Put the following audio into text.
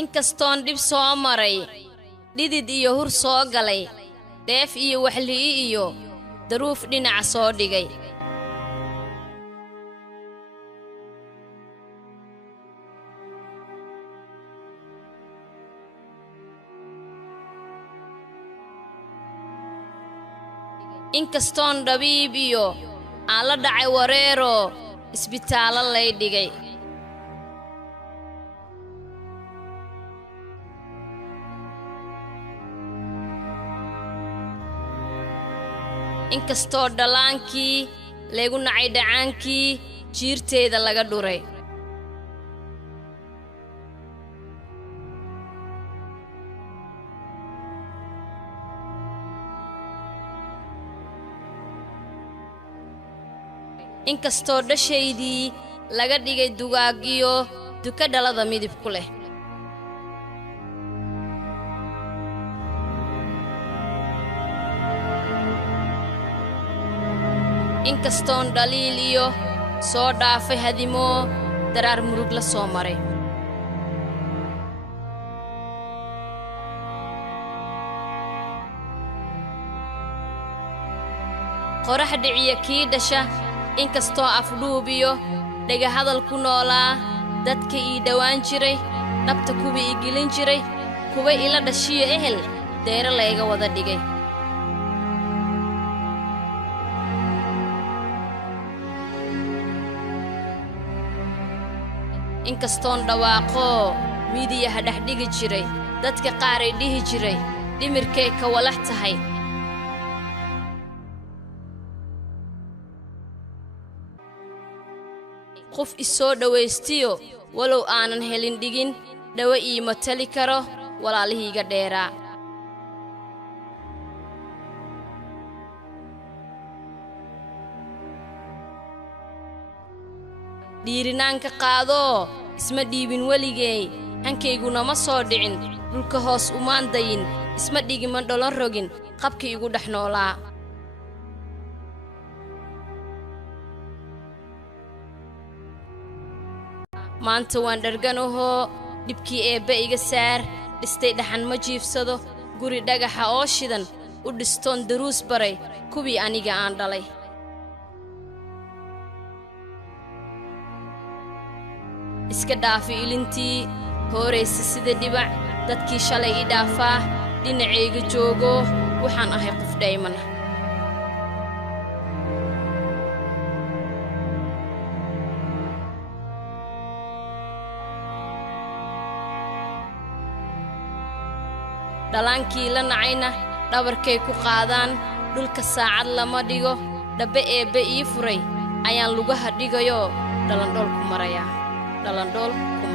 inkastoon dhib soo maray dhidid iyo hur soo galay dheef iyo waxlii iyo daruuf dhinaca soo dhigay inkastoon dhabiib iyo aan la dhacay wareero isbitaalo lay dhigay inkastoo dhalaankii leegu nacay dhacaankii jiirteeda laga dhuray inkastoo dhashaydii laga dhigay dugaagiyo duka dhalada midib ku leh inkastoon dhaliil iyo soo dhaafay hadimoo daraar murug la soo maray qorax dhiciya kii dhasha inkastoo afdhuubiyo dhega hadal ku noolaa dadka ii dhowaan jiray dhabta kuwa ii gelin jiray kuwa ila dhashiyo ehel deero layga wada dhigay inkastoon dhawaaqoo miidiyaha dhex dhigi jiray dadka qaar ay dhihi jiray dhimirkay ka walax tahay qof isoo dhawaystiyo walow aanan helin dhigin dhawa iima tali karo walaalihiiga dheeraa dhiirinaanka qaadoo isma dhiibin weligay hankayguna ma soo dhicin dhulka hoos umaan dayin isma dhigima dholon rogin qabka igu dhex noolaa maanta waan dharganahoo dhibkii eebbe iga saar dhistay dhaxan ma jiifsado guri dhagaxa oo shidan u dhistoon daruus baray kuwii aniga aan dhalay iska dhaafi ilintii hooraysa sida dhibac dadkii shalay i dhaafaa dhinacayga joogo waxaan ahay qof dhaymana dhalaankii la nacayna dhabarkay ku qaadaan dhulka saacad lama dhigo dhabbe eebbe ii furay ayaan lugaha dhigayoo dhalandhool ku marayaa dhalandhool ku